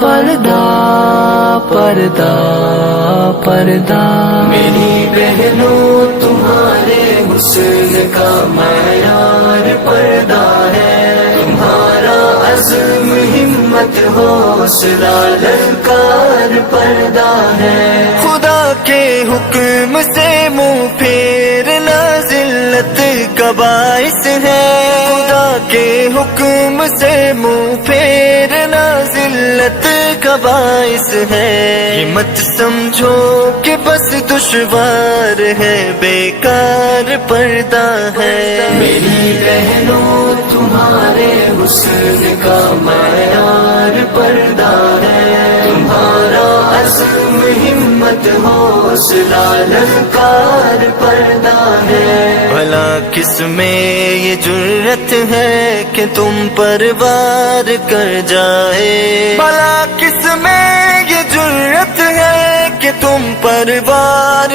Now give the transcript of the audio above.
پردہ پردہ پردہ، میری بہنوں تمہارے حسن کا معیار پردہ ہے، تمہارا عزم ہمت حوصلہ للکار پردہ ہے، خدا کے حکم سے منہ پھیرنا ذلت کا باعث ہے، خدا کے حکم سے منہ پھیرنا ذلت کا باعث ہے، یہ مت سمجھو کہ بس دشوار ہے بیکار پردہ ہے، میری بہنوں تمہارے حسن کا معیار پردہ ہے، تمہارا عزم ہمت حوصلہ للکار پردہ ہے، بھلا کس میں یہ جرت ہے کہ تم پر وار کر جائے، بھلا کس میں یہ جرت ہے کہ تم پر وار